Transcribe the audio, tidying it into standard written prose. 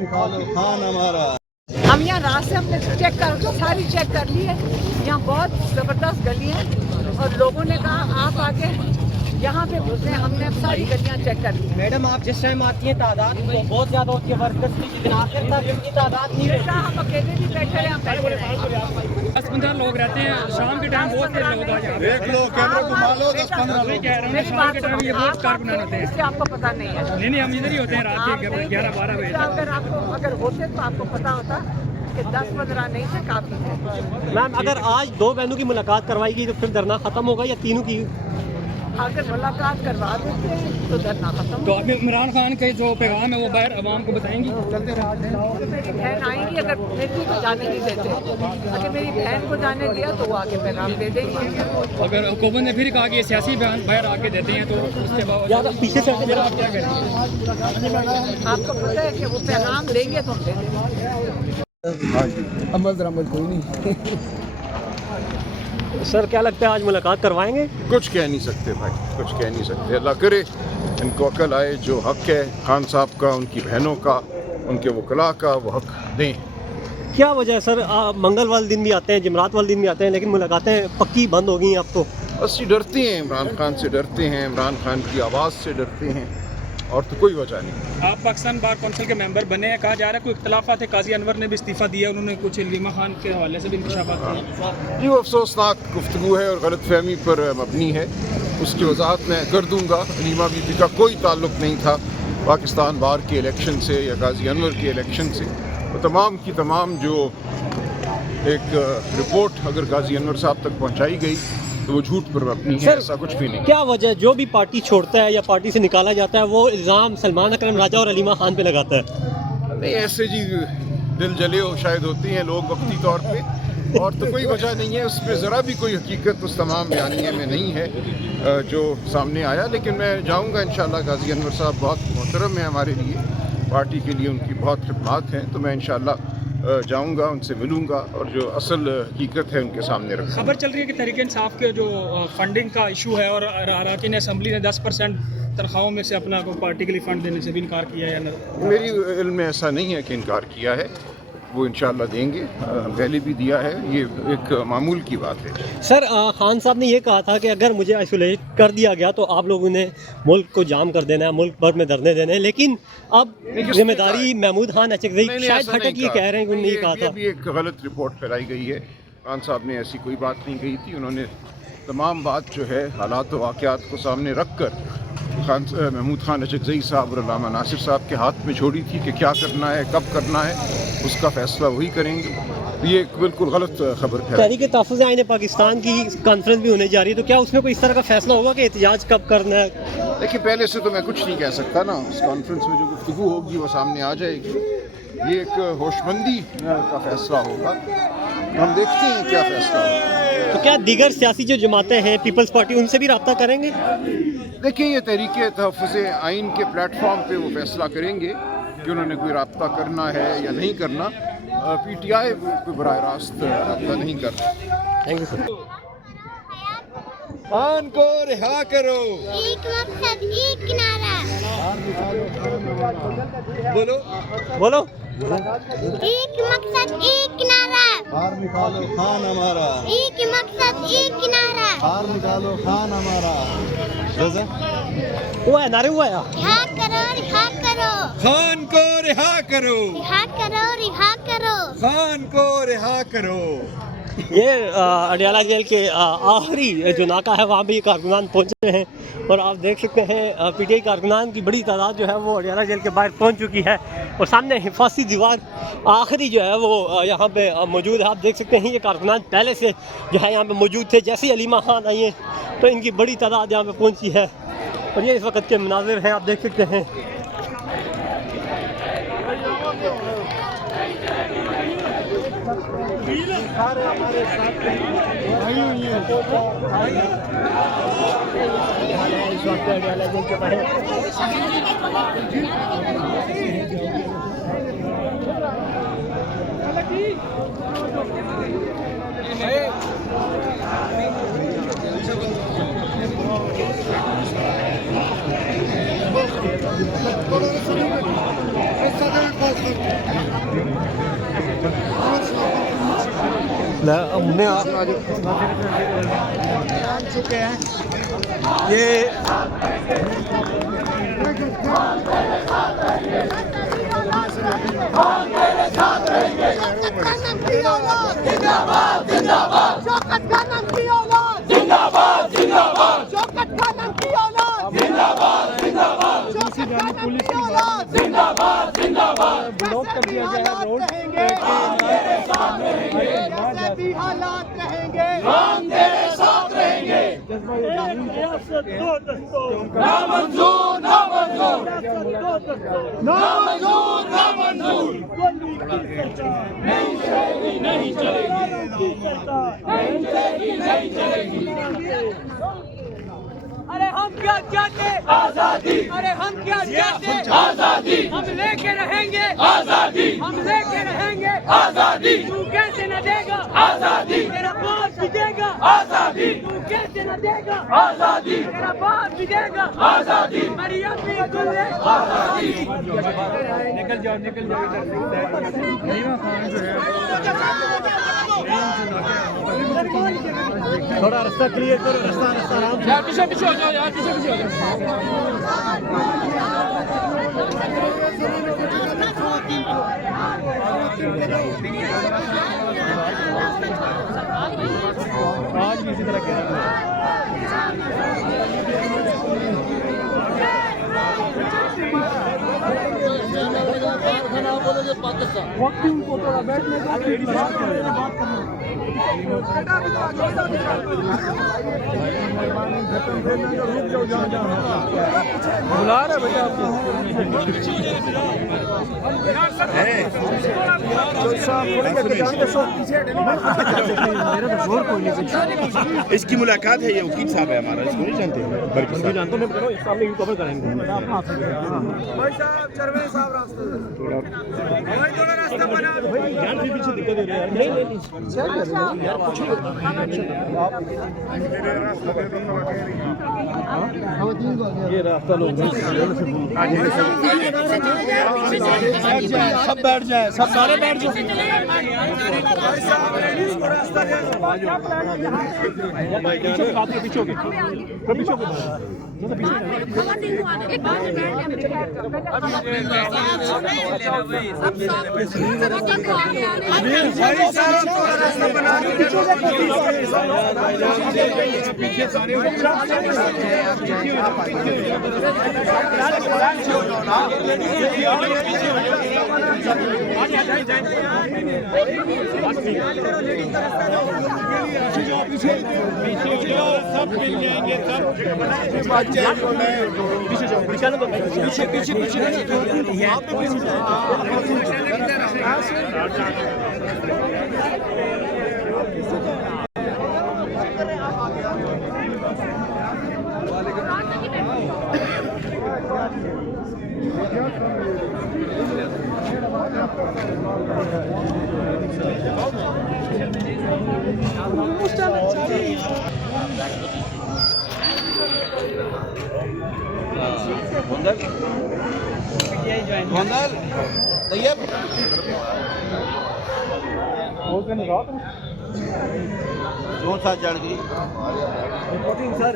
निकालो खान हमारा। हम यहाँ रात से हमने चेक कर सारी चेक कर ली है। यहाँ बहुत ज़बरदस्त गली है और लोगों ने कहा आप आके यहाँ पे घुसे। हमने अब सारी गलियाँ चेक कर ली। मैडम आप जिस टाइम आती हैं तादाद तो बहुत ज़्यादा होती है वर्कर्स की, लेकिन आखिर तक इनकी तादाद नहीं रहती। हम अकेले भी बैठे हैं, हम बैठे हैं। 10-15 लोग रहते हैं, शाम के टाइम बहुत से लोग आ जाते हैं। देख लो कैमरा घुमा लो, 10-15 वही लोग। कह रहा हूँ, शाम के टाइम ये बहुत कारकुनान होते हैं। इससे आपको पता नहीं है। नहीं हम इधर ही होते हैं रात के 11-12 बजे तक। अगर आपको अगर होते तो आपको पता होता कि 10-15 नहीं थे, काफ़ी थे। मैम अगर आज 2 बहनों की मुलाकात करवाई गई तो फिर धरना खत्म होगा या तीनों की? अगर मुलाकात करवा देते हैं तो धरना खत्म। तो अभी इमरान खान के जो पैगाम है वो बाहर आवाम को बताएंगी। मेरी बहन आएंगी, अगर मेरी को जाने नहीं देते, अगर मेरी बहन को जाने दिया तो वो आगे पैगाम दे देंगे। अगर हुकूमत ने फिर कहा कि सियासी बयान बाहर आके देते हैं तो उसके बाद पीछे से फिर आप क्या करेंगे? आपको पता है कि वो पैगाम देंगे तो हम दे देंगे। अमल दरामद कोई नहीं। सर क्या लगता है आज मुलाकात करवाएंगे? कुछ कह नहीं सकते भाई, कुछ कह नहीं सकते। अल्लाह करे इनको अकल आए, जो हक है खान साहब का, उनकी बहनों का, उनके वकला का, वो हक दें। क्या वजह है सर? मंगल वाले दिन भी आते हैं, जुमरात वाले दिन भी आते हैं, लेकिन मुलाकातें पक्की बंद हो गई हैं अब तो। अस्सी डरते हैं, इमरान खान से डरते हैं, इमरान खान की आवाज़ से डरते हैं, और तो कोई वजह नहीं। आप पाकिस्तान बार कौंसिल के मेंबर बने हैं, कहा जा रहा है कोई इख्तलाफात है, काजी अनवर ने भी इस्तीफ़ा दिया, उन्होंने कुछ लीमा खान के हवाले से भी इंकशाफात किए। ये वो अफसोसनाक गुफ्तगू है और गलत फहमी पर मबनी है। उसकी वजाहत मैं कर दूँगा। लीमा बीबी का कोई ताल्लुक़ नहीं था पाकिस्तान बार के इलेक्शन से या काजी अनवर के इलेक्शन से। वो तमाम की तमाम जो एक रिपोर्ट अगर काजी अनवर साहब तक पहुँचाई गई तो वो झूठ पर मबनी है, ऐसा कुछ भी नहीं। क्या वजह, जो भी पार्टी छोड़ता है या पार्टी से निकाला जाता है वो इल्ज़ाम सलमान अकरम राजा और अलीमा खान पे लगाता है? नहीं, ऐसे जी दिल जले हो शायद होते हैं लोग वक्ती तौर पे, और तो कोई वजह नहीं है। उसमें ज़रा भी कोई हकीकत उस तमाम बयानिए में नहीं है जो सामने आया। लेकिन मैं जाऊँगा इंशाअल्लाह। गाजी अनवर साहब बहुत मोहतरम है हमारे लिए, पार्टी के लिए उनकी बहुत खिदमत हैं, तो मैं इंशाअल्लाह जाऊंगा, उनसे मिलूंगा और जो असल हकीकत है उनके सामने रखूंगा। खबर चल रही है कि तहरीक इंसाफ के जो फंडिंग का इशू है और अरकान असम्बली ने 10% तनख्वाहों में से अपना को पार्टी के लिए फ़ंड देने से भी इनकार किया है या नहीं? मेरी इल्म में ऐसा नहीं है कि इनकार किया है, वो इंशाअल्लाह देंगे। पहले भी दिया है, ये एक मामूल की बात है। सर खान साहब ने ये कहा था कि अगर मुझे आइसोलेट कर दिया गया तो आप लोगों ने मुल्क को जाम कर देना है, मुल्क भर में धरने देने हैं, लेकिन अब जिम्मेदारी महमूद खान अचकज़ई शायद हटक ये कह रहे हैं कि उन्होंने ये कहा था। ये भी एक गलत रिपोर्ट फैलाई गई है। खान साहब ने ऐसी कोई बात नहीं कही थी। उन्होंने तमाम बात जो है हालात व वाक़यात को सामने रख कर महमूद खान अचकज़ई साहब और अल्लामा नासिर साहब के हाथ में छोड़ी थी कि क्या करना है, कब करना है, उसका फ़ैसला वही करेंगे। ये एक बिल्कुल गलत खबर है। तहरीक तहफ़्फ़ुज़ आईन पाकिस्तान की कॉन्फ्रेंस भी होने जा रही है, तो क्या उसमें कोई इस तरह का फैसला होगा कि एहतजाज कब करना है? देखिए, पहले से तो मैं कुछ नहीं कह सकता ना। उस कॉन्फ्रेंस में जो गुफ्तगू होगी वो सामने आ जाएगी। ये एक होशमंदी का फ़ैसला होगा, हम देखते हैं क्या फ़ैसला होगा। तो क्या दीगर सियासी जो जमातें हैं, पीपल्स पार्टी, उनसे भी रब्ता करेंगे? देखिए, ये तहरीक तहफ़्फ़ुज़ आइन के प्लेटफॉर्म पे वो फैसला करेंगे कि उन्होंने कोई रब्ता करना है या नहीं करना। PTI कोई बराह रास्त रब्ता नहीं करता। Thank you sir. खान को रिहा करो। एक मकसद एक नारा। बोलो बोलो। एक मकसद एक नारा। बाहर निकालो खान हमारा। एक मकसद एक नारा। बाहर निकालो खान हमारा। हुआ है, नारे हुआ है। रिहा करो, रिहा करो। खान को रिहा करो। रिहा करो, रिहा करो। खान को रिहा करो। ये अडियाला जेल के आखिरी जो नाका है वहाँ भी कारकुनान पहुँचे हैं और आप देख सकते हैं PTI कारकुनान की बड़ी तादाद जो है वो अडियाला जेल के बाहर पहुँच चुकी है और सामने हिफाजती दीवार आखिरी जो है वो यहाँ पे मौजूद है। आप देख सकते हैं ये कारकुनान पहले से जो है यहाँ पे मौजूद थे। जैसे ही अलीमा खान आई है तो इनकी बड़ी तादाद यहाँ पे पहुँची है और ये इस वक्त के मनाजिर हैं, आप देख सकते हैं। हमारे साथ हमने चुके हैं ये ब्लॉक कर दिया गया रोड हालात रहेंगे हम तेरे साथ रहेंगे ना मंजूर ना मंजूर ना मंजूर ना मंजूर नहीं चलेगी नहीं चलेगी नहीं चलेगी नहीं चलेगी अरे हम क्या चाहते आजादी अरे हम क्या चाहते आजादी हम लेके रहेंगे आजादी हम लेके रहेंगे आजादी तू कैसे न देगा आजादी तेरा बाप भी देगा आजादी तू कैसे न देगा आजादी तेरा बाप भी देगा आजादी मरियम भी अब्दुल्ला आजादी थोड़ा रास्ता क्लियर करो रास्ता आराम से यार पीछे पीछे हो जाओ यार पीछे पीछे हो जाओ आज भी इसी तरह कह रहा वक्त उनको थोड़ा बैठने का बात करना बुला रहे भैया आपको इसकी मुलाकात है ये वकील साहब है हमारा इसको नहीं जानते बल्कि जानता हूँ मैं सामने कवर करेंगे भाई साहब चरवे साहब रास्ते भाई थोड़ा रास्ता बना यार फिर पीछे दिक्कत दे रहे हैं नहीं यार कुछ ये रास्ता लोग सब बैठ जाए सब सारे बैठ जाए पीछे सब मिल जाएंगे सब पीछे गोंदल तैयब कौन सा चढ़ गई रिपोर्टिंग सर